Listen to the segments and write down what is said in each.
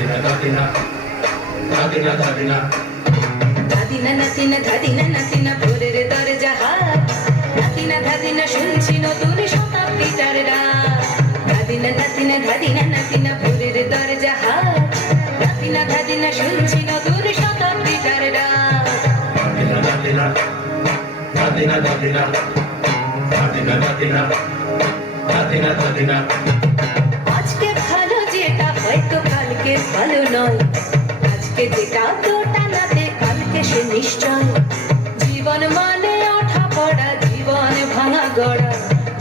নাতিনা ধাদিনা নাতিনা ভোরের দরজা হাত নাতিনা ধাদিনা শুনছি নতুন শতাব্দীটার রাত ধাদিনা নাতিনা ধাদিনা নাতিনা ভোরের দরজা হাত নাতিনা ধাদিনা শুনছি নতুন শতাব্দীটার রাত নাতিনা নাতিনা নাতিনা নাতিনা নাতিনা নাতিনা নাতিনা আজকে ভালো যেটা হয়তো কালকে ভালো নয় আজকে যেটা তোটা নাতে কালকে সে নিশ্চয় জীবন মানে ওঠা পড়া জীবন ভাঙা গড়া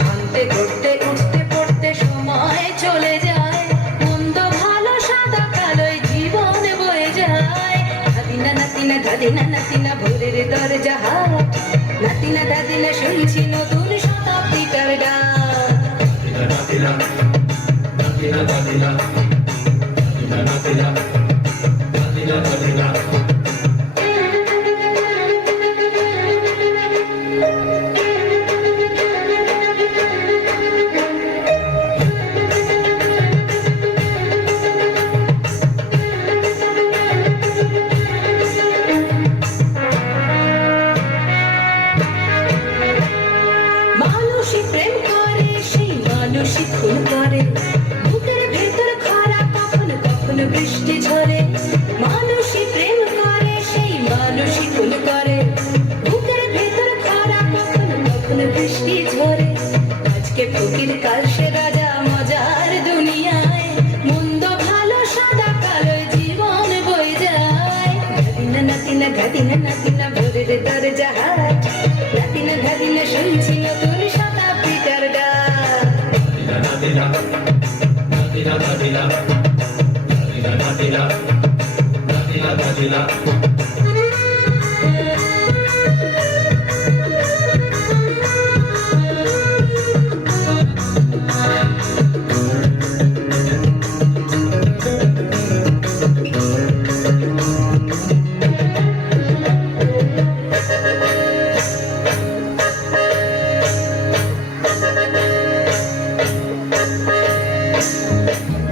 ভাঙতে করতে উঠতে পড়তে সময় চলে যায় মন্দ ভালো সাদা কালোয় জীবন বয়ে যায় ধাদিনা নাতিনা ধাদিনা নাতিনা ভোরের দরজা হাট নাতিনা ধাদিনা শুনছি নতুন শতাব্দীটার ডাক নাতিনা নাতিনা নাতিনা নাতিনা নাতিনা নাতিনা নাতিনা মানুষই খুন করে বুকের ভেতর খরা কখনো কখনো বৃষ্টি ঝরে মানুষই প্রেম করে সেই মানুষই খুন করে বুকের ভেতর খরা কখনো কখনো বৃষ্টি ঝরে আজকে ফকির কাল সে রাজা মজার দুনিয়ায় মন্দ ভালো সাদা কালো জীবন বয়ে যায় ধাদিনা নাতিনা ধাদিনা নাতিনা ভোরের দরজা হাট নাতিনা ধাদিনা শুনছি নতুন শতাব্দীটার ডাক নাতিনা নাতিনা নাতিনা নাতিনা নাতিনা নাতিনা নাতিনা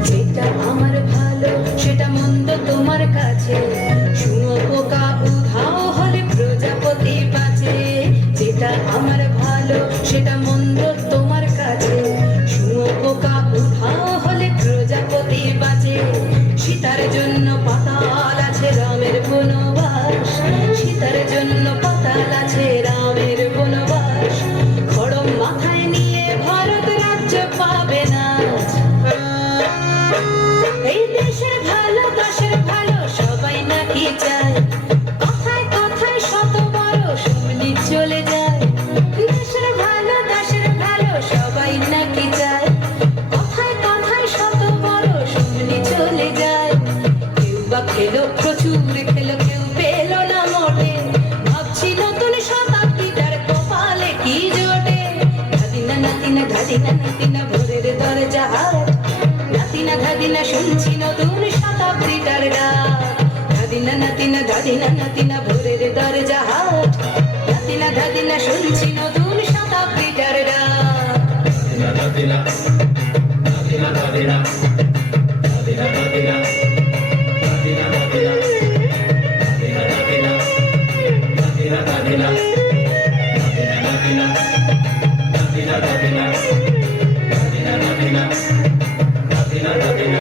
যেটা আমার ভালো সেটা মন্দ তোমার কাছে শুনো পোকা উধাও হলে প্রজাপতি বাঁচে যেটা আমার ভালো সেটা মন্দ তোমার কাছে শুনো পোকা উধাও হলে প্রজাপতি বাঁচে সীতার জন্য পাতাল আছে রামের বনবাস সীতার জন্য পাতাল আছে রামের বনবাস খড়ম মাথায় নিয়ে ভারত রাজ্য পাবে না এই দেশের ভালো দেশের ভালো সবাই নাকি চায় কথায় কথায় শত বড় শুনলি চলে যায় দেশের ভালো সবাই নাকি চায় কথায় কথায় শত বড় শুনলি চলে যায় কেউ বা খেলো প্রচুর খেলো কেউ পেল না মোটে ভাবছি নতুন শতাব্দীটার কপালে কি জোটে ধাদিনা নাতিনা ধাদিনা নাতিনা ভোরের দরজা হাট নাতিনা ধাদিনা শুনছি নতুন শতাব্দীটার ডাক ধাদিনা নাতিনা ধাদিনা নাতিনা ভোরের দরজা হাট নাতিনা ধাদিনা শুনছি নতুন শতাব্দীটার ডাক নাতিনা নাতিনা নাতিনা নাতিনা নাতিনা নাতিনা নাতিনা নাতিনা নাতিনা নাতিনা নাতিনা নাতিনা নাতিনা নাতিনা নাতিনা নাতিনা